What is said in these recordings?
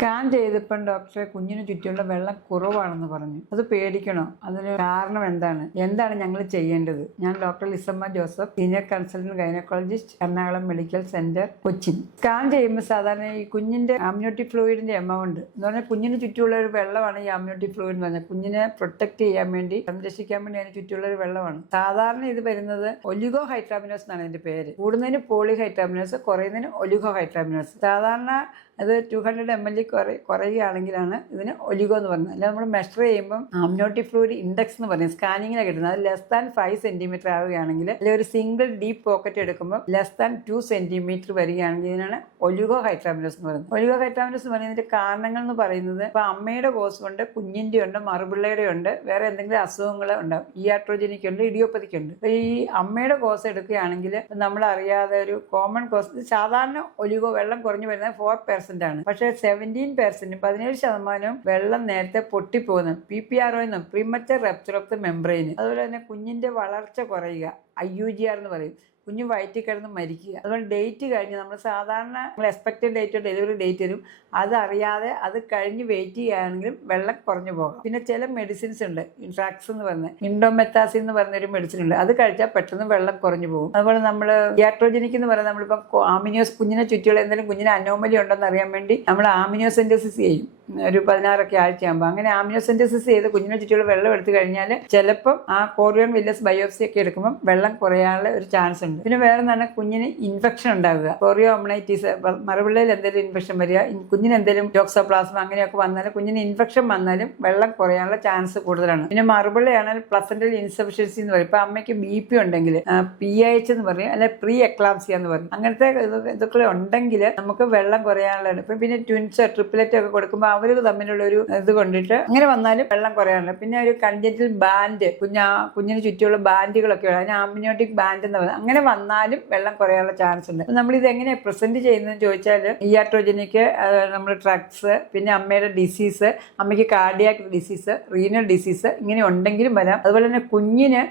Scan ചെയ്തപ്പോൾ ഡോക്ടറെ കുഞ്ഞിന് ചുറ്റുമുള്ള വെള്ളം കുറവാണെന്ന് പറഞ്ഞു. അത് പേടിക്കണോ? അതിന് കാരണം എന്താണ് ഞങ്ങൾ ചെയ്യേണ്ടത്? ഞാൻ doctor Lisamma Joseph, senior consultant gynaecologist, Ernakulam medical centre, Cochin. Scan ചെയ്യുമ്പോൾ സാധാരണ ഈ കുഞ്ഞിന്റെ അമ്നിയോട്ടിക് ഫ്ലൂയിഡിന്റെ എമൗണ്ട് എന്ന് പറഞ്ഞാൽ കുഞ്ഞിന് ചുറ്റുമുള്ള ഒരു വെള്ളമാണ് ഈ അമ്നിയോട്ടിക് ഫ്ലൂയിഡ് എന്ന് പറഞ്ഞാൽ. കുഞ്ഞിനെ പ്രൊട്ടക്ട് ചെയ്യാൻ വേണ്ടി, സംരക്ഷിക്കാൻ വേണ്ടി അതിന് ചുറ്റുമുള്ള ഒരു വെള്ളമാണ്. സാധാരണ ഇത് വരുന്നത് ഒലിഗോ ഹൈഡ്രാമിനോസ് എന്നാണ് ഇതിന്റെ പേര്. കൂടുന്നതിന് പോളി ഹൈഡ്രാമിനോസ്, കുറയുന്നതിന് ഒലിഗോ ഹൈഡ്രാമിനോസ്. സാധാരണ അത് 200 ml കുറയുകയാണെങ്കിലാണ് ഇതിന് ഒലിഗോ എന്ന് പറയുന്നത്. അല്ല, നമ്മൾ മെഷർ ചെയ്യുമ്പോൾ അമ്നിയോട്ടിക് ഫ്ലൂയിഡ് ഇൻഡെക്സ് എന്ന് പറയും, സ്കാനിങ്ങിലാണ് കിട്ടുന്നത്. അത് <5 cm ആവുകയാണെങ്കിൽ, അല്ലെങ്കിൽ ഒരു സിംഗിൾ ഡീപ്പ് പോക്കറ്റ് എടുക്കുമ്പോൾ <2 cm വരികയാണെങ്കിൽ ഇതിനാണ് ഒലിഗോ ഹൈഡ്രാമിനോസ് എന്ന് പറയുന്നത്. ഒലിഗോ ഹൈഡ്രാമിനോസ് എന്ന് പറയുന്നതിന്റെ കാരണങ്ങൾ എന്ന് പറയുന്നത് ഇപ്പൊ അമ്മയുടെ കോസ് കൊണ്ട്, കുഞ്ഞിന്റെ ഉണ്ട്, മറുപിള്ളയുടെ ഉണ്ട്, വേറെ എന്തെങ്കിലും അസുഖങ്ങൾ ഉണ്ടാവും. ഇയാട്രോജനിക് ഉണ്ട്, ഇഡിയോപ്പതിക് ഉണ്ട്. ഈ അമ്മയുടെ കോസ് എടുക്കുകയാണെങ്കിൽ നമ്മൾ അറിയാതെ ഒരു കോമൺ കോസ്, സാധാരണ ഒലിഗോ വെള്ളം കുറഞ്ഞു വരുന്നത് 4% ആണ്. പക്ഷേ 17%, 17% വെള്ളം നേരത്തെ പൊട്ടിപ്പോകുന്നു. PPRO എന്നും premature rupture of the membrane. അതുപോലെ തന്നെ കുഞ്ഞിന്റെ വളർച്ച കുറയുക, IUGR എന്ന് പറയും. കുഞ്ഞ് വയറ്റിൽ കിടന്ന് മരിക്കുക. അതുപോലെ ഡേറ്റ് കഴിഞ്ഞ് നമ്മൾ സാധാരണ എക്സ്പെക്റ്റഡ് ഡേറ്റ്, ഡെലിവറി ഡേറ്റ് വരും, അതറിയാതെ അത് കഴിഞ്ഞ് വെയിറ്റ് ചെയ്യുകയാണെങ്കിലും വെള്ളം കുറഞ്ഞു പോകാം. പിന്നെ ചില മെഡിസിൻസ് ഉണ്ട്, ഡ്രഗ്സ് എന്ന് പറഞ്ഞ ഇൻഡോമെത്താസിൻ എന്ന് പറഞ്ഞൊരു മെഡിസിൻ ഉണ്ട്. അത് കഴിച്ചാൽ പെട്ടെന്ന് വെള്ളം കുറഞ്ഞു പോകും. അതുപോലെ നമ്മൾ യാട്രോജനിക് എന്ന് പറയുന്നത്, നമ്മളിപ്പോൾ ആമിനിയോസ്, കുഞ്ഞിനെ ചുറ്റിയുള്ള എന്തെങ്കിലും കുഞ്ഞിന് അനോമലി ഉണ്ടെന്ന് അറിയാൻ വേണ്ടി നമ്മൾ ആമിനിയോസെന്റസിസ് ചെയ്യും ഒരു 16 ആഴ്ചയാകുമ്പോൾ. അങ്ങനെ ആമിനിയോസെന്റസിസ് ചെയ്ത് കുഞ്ഞിനെ ചുറ്റിയുള്ള വെള്ളം എടുത്തു കഴിഞ്ഞാൽ ചിലപ്പം ആ കോറിയോൺ വില്ലസ് ബയോപ്സി ഒക്കെ എടുക്കുമ്പോൾ വെള്ളം കുറയാനുള്ള ഒരു ചാൻസ് ഉണ്ട്. പിന്നെ വേറെ എന്താണ്, കുഞ്ഞിന് ഇൻഫെക്ഷൻ ഉണ്ടാവുക, കോറിയോ അമ്നൈറ്റിസ്, മറുപിള്ളയിൽ എന്തെങ്കിലും ഇൻഫെക്ഷൻ വരിക, കുഞ്ഞിന് എന്തെങ്കിലും ടോക്സോപ്ലാസ്മ അങ്ങനെയൊക്കെ വന്നാലും, കുഞ്ഞിന് ഇൻഫെക്ഷൻ വന്നാലും വെള്ളം കുറയാനുള്ള ചാൻസ് കൂടുതലാണ്. പിന്നെ മറുപിള്ളയാണെങ്കിൽ പ്ലസന്റൽ ഇൻസഫിഷ്യൻസി എന്ന് പറയും. ഇപ്പൊ അമ്മയ്ക്ക് BP ഉണ്ടെങ്കിൽ PIH എന്ന് പറയും, അല്ലെ പ്രീ എക്ലാംസിയ എന്ന് പറയും. അങ്ങനത്തെ ഇതൊക്കെ ഉണ്ടെങ്കിൽ നമുക്ക് വെള്ളം കുറയാനുള്ളതാണ്. ഇപ്പൊ പിന്നെ ട്വിൻസ്, ട്രിപ്പിലറ്റ് ഒക്കെ കൊടുക്കുമ്പോൾ അവർ തമ്മിലുള്ള ഒരു ഇത് കൊണ്ടിട്ട് അങ്ങനെ വന്നാലും വെള്ളം കുറയാനുള്ള. പിന്നെ ഒരു കൺജന്റൽ ബാൻഡ്, കുഞ്ഞിന് ചുറ്റുമുള്ള ബാൻഡുകളൊക്കെ ഉണ്ട്, അതിന് ആംനിയോട്ടിക് ബാൻഡ് എന്ന് പറയുന്നത്. അങ്ങനെ വന്നാലും വെള്ളം കുറയാനുള്ള ചാൻസ് ഉണ്ട്. നമ്മൾ ഇത് എങ്ങനെയാണ് പ്രസന്റ് ചെയ്യുന്നതെന്ന് ചോദിച്ചാൽ, ഇയാട്രോജനിക്, നമ്മൾ ഡ്രഗ്സ്, പിന്നെ അമ്മയുടെ ഡിസീസ്, അമ്മയ്ക്ക് കാർഡിയാക് ഡിസീസ്, റീനൽ ഡിസീസ് ഇങ്ങനെ ഉണ്ടെങ്കിലും വരാം. അതുപോലെ തന്നെ കുഞ്ഞിന്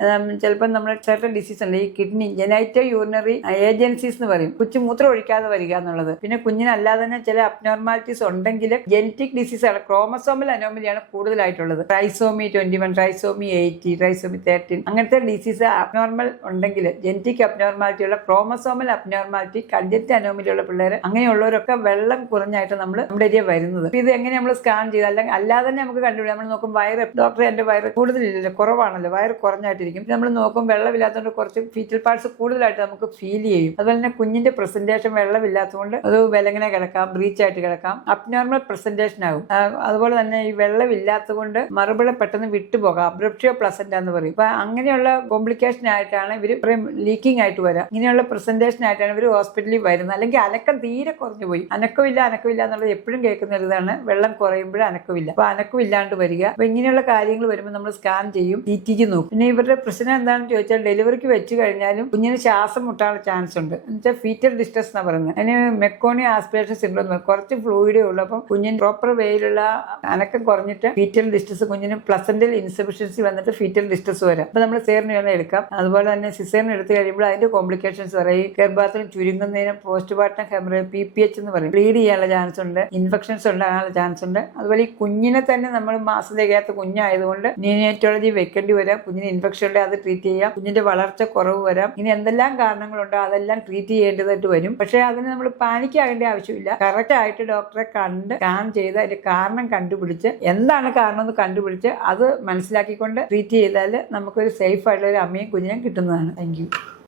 ചിലപ്പോൾ നമ്മൾ certain ഡിസീസ് ഉണ്ട്, ഈ കിഡ്നി, ജെനൈറ്റോ യൂറിനറി ഏജൻസീസ് എന്ന് പറയും, കൊച്ചു മൂത്രം ഒഴിക്കാതെ വരിക എന്നുള്ളത്. പിന്നെ കുഞ്ഞിനല്ലാതെ തന്നെ ചില അബ്നോർമാലിറ്റീസ് ഉണ്ടെങ്കിൽ ജെനറ്റിക് ഡിസീസ് ആണ്, ക്രോമസോമൽ അനോമലിയാണ് കൂടുതലായിട്ടുള്ളത്. ട്രൈസോമി 21, ട്രൈസോമി 80, ട്രൈസോമി 13 അങ്ങനത്തെ ഡിസീസ് അബ്നോർമൽ ഉണ്ടെങ്കിൽ, ജെനറ്റിക് അബ്നോർമാലിറ്റി ഉള്ള, ക്രോമസോമൽ അബ്നോർമാലിറ്റി, കൺജന്റ് അനോമലി ഉള്ള പിള്ളേർ, അങ്ങനെയുള്ളവരൊക്കെ വെള്ളം കുറഞ്ഞായിട്ട് നമ്മുടെ ഏരിയ വരുന്നത്. ഇത് എങ്ങനെ നമ്മൾ സ്കാൻ ചെയ്ത്, അല്ലെങ്കിൽ അല്ലാതെ തന്നെ നമുക്ക് കണ്ടുപിടിക്കും. നമ്മൾ നോക്കും വയറ്, ഡോക്ടറെ എന്റെ വയറ് കൂടുതലില്ലല്ലോ, കുറവാണല്ലോ, വയറ് കുറഞ്ഞായിട്ടിരിക്കും. നമ്മൾ നോക്കും വെള്ളമില്ലാത്തതുകൊണ്ട് കുറച്ച് ഫീറ്റൽ പാർട്സ് കൂടുതലായിട്ട് നമുക്ക് ഫീൽ ചെയ്യും. അതുപോലെ തന്നെ കുഞ്ഞിന്റെ പ്രസന്റേഷൻ വെള്ളമില്ലാത്തതുകൊണ്ട് അത് വിലങ്ങനെ കിടക്കാം, ബ്രീച്ചായിട്ട് കിടക്കാം, അബ്നോർമൽ പ്രസന്റേഷൻ ആകും. അതുപോലെ തന്നെ ഈ വെള്ളമില്ലാത്തതുകൊണ്ട് മറുപിള്ള പെട്ടെന്ന് വിട്ടുപോകാം, അബ്രപ്ഷ്യോ പ്ലസന്റ എന്ന് പറയും. അപ്പൊ അങ്ങനെയുള്ള കോംപ്ലിക്കേഷൻ ആയിട്ടാണ് ഇവർ ലീക്കിംഗ് ആയിട്ട് വരാം. ഇങ്ങനെയുള്ള പ്രസന്റേഷൻ ആയിട്ടാണ് ഇവർ ഹോസ്പിറ്റലിൽ വരുന്നത്. അല്ലെങ്കിൽ അനക്കം തീരെ കുറഞ്ഞു പോയി, അനക്കമില്ല എന്നുള്ളത് എപ്പോഴും കേൾക്കുന്ന ഒരു ഇതാണ്, വെള്ളം കുറയുമ്പോഴും അനക്കമില്ല. അപ്പൊ അനക്കമില്ലാണ്ട് വരിക. അപ്പൊ ഇങ്ങനെയുള്ള കാര്യങ്ങൾ വരുമ്പോൾ നമ്മൾ സ്കാൻ ചെയ്യും, TTG നോക്കും. പിന്നെ ഇവരുടെ പ്രശ്നം എന്താണെന്ന് ചോദിച്ചാൽ, ഡെലിവറിക്ക് വെച്ച് കഴിഞ്ഞാലും കുഞ്ഞിന് ശ്വാസം മുട്ടാനുള്ള ചാൻസ് ഉണ്ട്. എന്നുവെച്ചാൽ ഫീറ്റൽ ഡിസ്ട്രസ് എന്നാ പറയുന്നത്. അതിന് മെക്കോണിയോ ആസ്പിറേഷൻ സിൻഡ്രോം, കുറച്ച് ഫ്ലൂയിഡേ ഉള്ളൂ. അപ്പം കുഞ്ഞിന് പ്രോപ്പർ വേയിലുള്ള അനക്കം കുറഞ്ഞിട്ട് ഫീറ്റൽ ഡിസ്ട്രസ്, കുഞ്ഞിന് പ്ലസന്റൽ ഇൻസഫിഷ്യൻസി വന്നിട്ട് ഫീറ്റൽ ഡിസ്ട്രസ് വരാം. അപ്പൊ നമ്മൾ സിസേറിയൻ എടുക്കാം. അതുപോലെ തന്നെ സിസേറിയൻ എടുത്തു കഴിയുമ്പോൾ അതിന്റെ കോംപ്ലിക്കേഷൻസ് പറയും, ഗർഭാശയം ചുരുങ്ങുന്നതിന് പോസ്റ്റ്മോർട്ടം ഹെമറേജ്, PPH എന്ന് പറയും, ബ്ലീഡ് ചെയ്യാനുള്ള ചാൻസ് ഉണ്ട്, ഇൻഫെക്ഷൻസ് ഉണ്ടാകാനുള്ള ചാൻസ് ഉണ്ട്. അതുപോലെ ഈ കുഞ്ഞിനെ തന്നെ നമ്മൾ മാസം തികയാത്ത കുഞ്ഞായതുകൊണ്ട് നിയോനറ്റോളജി വെക്കേണ്ടി വരാം. കുഞ്ഞിന് ഇൻഫെക്ഷൻ ഉണ്ടെങ്കിൽ അത് ട്രീറ്റ് ചെയ്യാം, കുഞ്ഞിന്റെ വളർച്ച കുറവ് വരാം. ഇനി എന്തെല്ലാം കാരണങ്ങളുണ്ടോ അതെല്ലാം ട്രീറ്റ് ചെയ്യേണ്ടതായിട്ട് വരും. പക്ഷേ അതിന് നമ്മൾ പാനിക് ആകേണ്ട ആവശ്യമില്ല. കറക്റ്റ് ആയിട്ട് ഡോക്ടറെ കണ്ട് സ്കാൻ ചെയ്ത് അതിന്റെ കാരണം കണ്ടുപിടിച്ച്, എന്താണ് കാരണം എന്ന് കണ്ടുപിടിച്ച് അത് മനസ്സിലാക്കിക്കൊണ്ട് ട്രീറ്റ് ചെയ്താൽ നമുക്കൊരു സേഫ് ആയിട്ടുള്ള ഒരു അമ്മയും കുഞ്ഞിനെയും കിട്ടുന്നതാണ്. Thank you.